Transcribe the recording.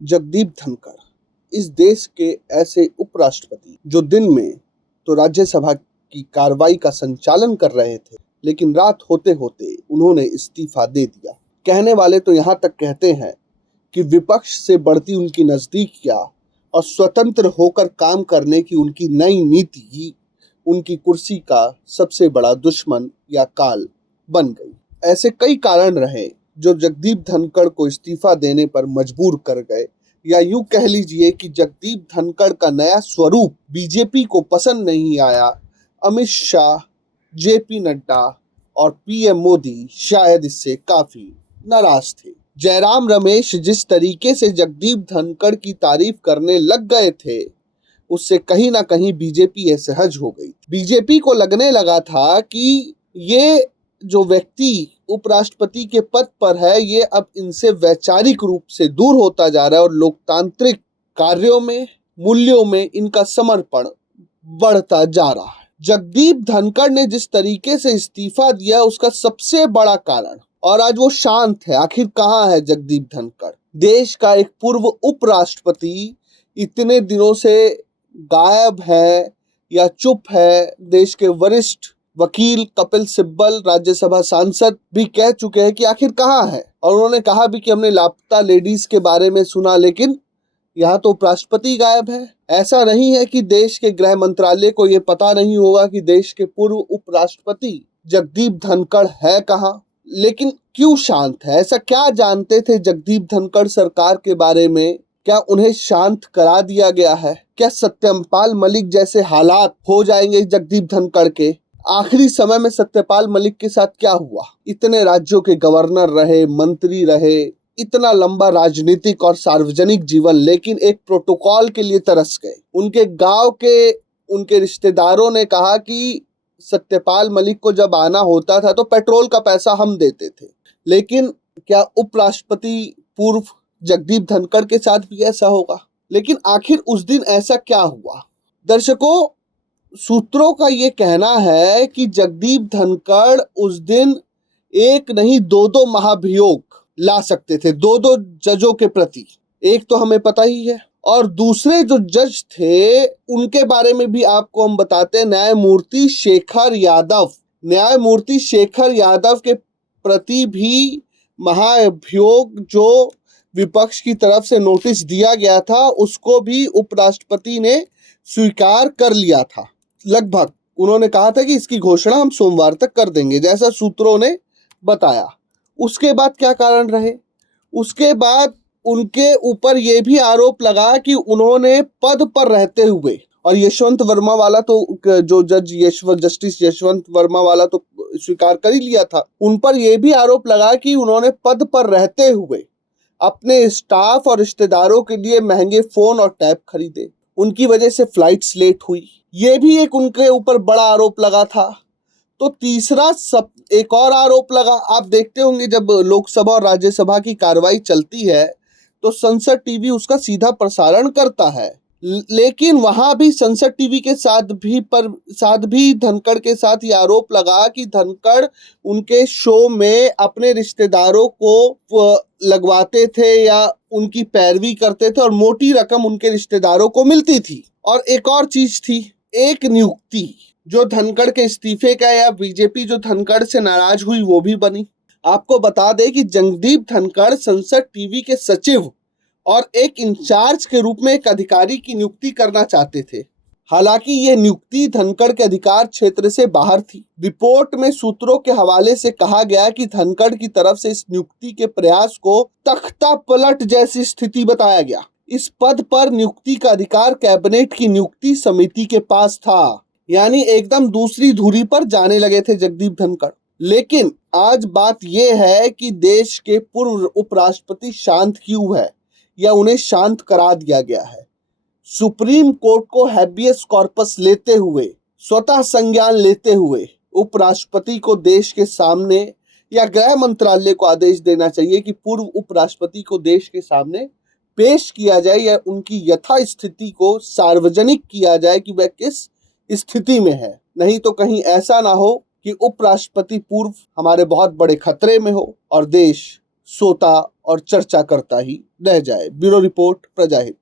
जगदीप धनखड़ इस देश के ऐसे उपराष्ट्रपति जो दिन में तो राज्यसभा की कार्रवाई का संचालन कर रहे थे, लेकिन रात होते होते उन्होंने इस्तीफा दे दिया। कहने वाले तो यहाँ तक कहते हैं कि विपक्ष से बढ़ती उनकी नजदीकियां और स्वतंत्र होकर काम करने की उनकी नई नीति ही उनकी कुर्सी का सबसे बड़ा दुश्मन या काल बन गई। ऐसे कई कारण रहे जो जगदीप धनखड़ को इस्तीफा देने पर मजबूर कर गए, या यूं कह लीजिए कि जगदीप धनखड़ का नया स्वरूप बीजेपी को पसंद नहीं आया। अमित शाह, जेपी नड्डा और पीएम मोदी शायद इससे काफी नाराज थे। जयराम रमेश जिस तरीके से जगदीप धनखड़ की तारीफ करने लग गए थे, उससे कहीं ना कहीं बीजेपी असहज हो गई। बीजेपी को लगने लगा था कि ये जो व्यक्ति उपराष्ट्रपति के पद पर है, ये अब इनसे वैचारिक रूप से दूर होता जा रहा है और लोकतांत्रिक कार्यों में, मूल्यों में इनका समर्पण बढ़ता जा रहा है। जगदीप धनखड़ ने जिस तरीके से इस्तीफा दिया, उसका सबसे बड़ा कारण, और आज वो शांत है। आखिर कहाँ है जगदीप धनखड़? देश का एक पूर्व उपराष्ट्रपति इतने दिनों से गायब है या चुप है। देश के वरिष्ठ वकील कपिल सिब्बल, राज्यसभा सांसद, भी कह चुके हैं कि आखिर कहाँ है, और उन्होंने कहा भी कि हमने लापता लेडीज के बारे में सुना, लेकिन यहाँ तो उपराष्ट्रपति गायब है। ऐसा नहीं है कि देश के गृह मंत्रालय को ये पता नहीं होगा कि देश के पूर्व उपराष्ट्रपति जगदीप धनखड़ है कहाँ। लेकिन क्यों शांत है? ऐसा क्या जानते थे जगदीप धनखड़ सरकार के बारे में? क्या उन्हें शांत करा दिया गया है? क्या सत्यपाल मलिक जैसे हालात हो जाएंगे जगदीप धनखड़ के? आखिरी समय में सत्यपाल मलिक के साथ क्या हुआ? इतने राज्यों के गवर्नर रहे, मंत्री रहे, इतना लंबा राजनीतिक और सार्वजनिक जीवन, लेकिन एक प्रोटोकॉल के लिए तरस गए। उनके गांव के उनके रिश्तेदारों ने कहा कि सत्यपाल मलिक को जब आना होता था तो पेट्रोल का पैसा हम देते थे। लेकिन क्या उपराष्ट्रपति पूर्व जगदीप धनखड़ के साथ भी ऐसा होगा? लेकिन आखिर उस दिन ऐसा क्या हुआ? दर्शकों, सूत्रों का ये कहना है कि जगदीप धनखड़ उस दिन एक नहीं दो महाभियोग ला सकते थे, दो जजों के प्रति। एक तो हमें पता ही है, और दूसरे जो जज थे उनके बारे में भी आपको हम बताते हैं। न्यायमूर्ति शेखर यादव के प्रति भी महाभियोग जो विपक्ष की तरफ से नोटिस दिया गया था, उसको भी उपराष्ट्रपति ने स्वीकार कर लिया था। लगभग उन्होंने कहा था कि इसकी घोषणा हम सोमवार तक कर देंगे, जैसा सूत्रों ने बताया। उसके बाद क्या कारण रहे? उसके बाद उनके ऊपर यह भी आरोप लगा कि उन्होंने पद पर रहते हुए, और यशवंत वर्मा वाला तो जो जस्टिस यशवंत वर्मा वाला तो स्वीकार कर ही लिया था, उन पर यह भी आरोप लगा कि उन्होंने पद पर रहते हुए अपने स्टाफ और रिश्तेदारों के लिए महंगे फोन और टैब खरीदे, उनकी वजह से फ्लाइट्स लेट हुई। ये भी एक उनके ऊपर बड़ा आरोप लगा था। तो तीसरा एक और आरोप लगा। आप देखते होंगे जब लोकसभा और राज्यसभा की कार्रवाई चलती है तो संसद टीवी उसका सीधा प्रसारण करता है, लेकिन वहां भी संसद टीवी के साथ भी धनखड़ के साथ ये आरोप लगा कि धनखड़ उनके शो में अपने रिश्तेदारों को लगवाते थे या उनकी पैरवी करते थे, और मोटी रकम उनके रिश्तेदारों को मिलती थी। और एक और चीज थी, एक नियुक्ति जो धनखड़ के इस्तीफे का, या बीजेपी जो धनखड़ से नाराज हुई वो भी बनी। आपको बता दें कि जगदीप धनखड़ संसद टीवी के सचिव और एक इंचार्ज के रूप में एक अधिकारी की नियुक्ति करना चाहते थे। हालांकि ये नियुक्ति धनखड़ के अधिकार क्षेत्र से बाहर थी। रिपोर्ट में सूत्रों के हवाले से कहा गया कि धनखड़ की तरफ से इस नियुक्ति के प्रयास को तख्ता पलट जैसी स्थिति बताया गया। इस पद पर नियुक्ति का अधिकार कैबिनेट की नियुक्ति समिति के पास था, यानी एकदम दूसरी धुरी पर जाने लगे थे जगदीप धनखड़। लेकिन आज बात यह है कि देश के पूर्व उपराष्ट्रपति शांत क्यों है, या उन्हें शांत करा दिया गया है। सुप्रीम कोर्ट को हैबियस कॉर्पस लेते हुए, स्वतः संज्ञान लेते हुए उपराष्ट्रपति को देश के सामने, या गृह मंत्रालय को आदेश देना चाहिए कि पूर्व उपराष्ट्रपति को देश के सामने पेश किया जाए, या उनकी यथास्थिति को सार्वजनिक किया जाए कि वह किस स्थिति में है। नहीं तो कहीं ऐसा ना हो कि उपराष्ट्रपति पूर्व हमारे बहुत बड़े खतरे में हो और देश सोता और चर्चा करता ही रह जाए। Bureau report, प्रजाहित।